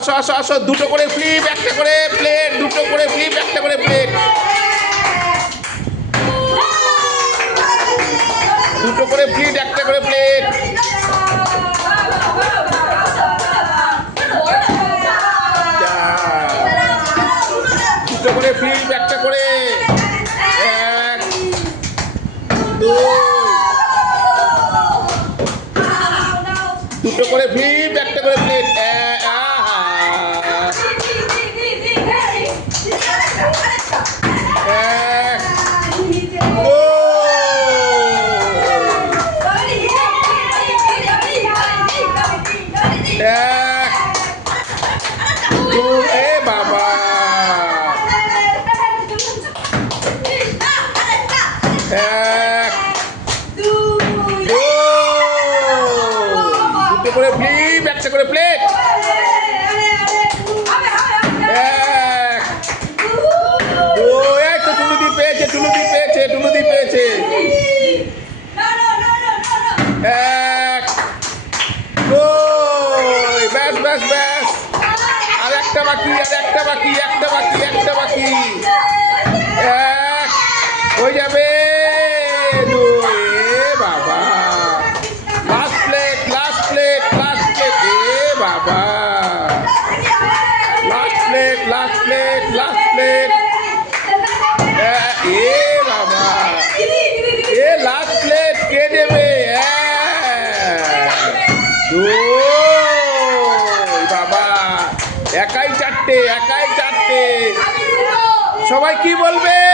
আসো আসো আসো, দুটো করে ফ্লিপ, একটা করে প্লেট, দুটো করে ফ্লিপ, একটা করে প্লেট, দুটো করে ফ্লিপ, একটা করে প্লেট, দুটো করে ফ্লিপ, একটা করে, এক, দুই, দুটো করে ফ্লিপ, একটা করে প্লেট, বাবা দুটো করে ফ্লিপ, একটা করে প্লেট, টুলুদি পেয়েছে, টুলুদি পেয়েছে, টুলুদি পেয়েছে, এক, দুই, ব্যাস ব্যাস ব্যাস, আর একটা বাকি, আর একটা বাকি, একটা বাকি, একটা বাকি, এক, হয়ে যাবে, দুই, বাবা, last plate, last plate, last plate, বাবা, last plate, last plate, last plate, বাবা, লাস্ট প্লেট কে দেবে? বাবা, একাই চারটে, একাই চারটে, সবাই কি বলবে?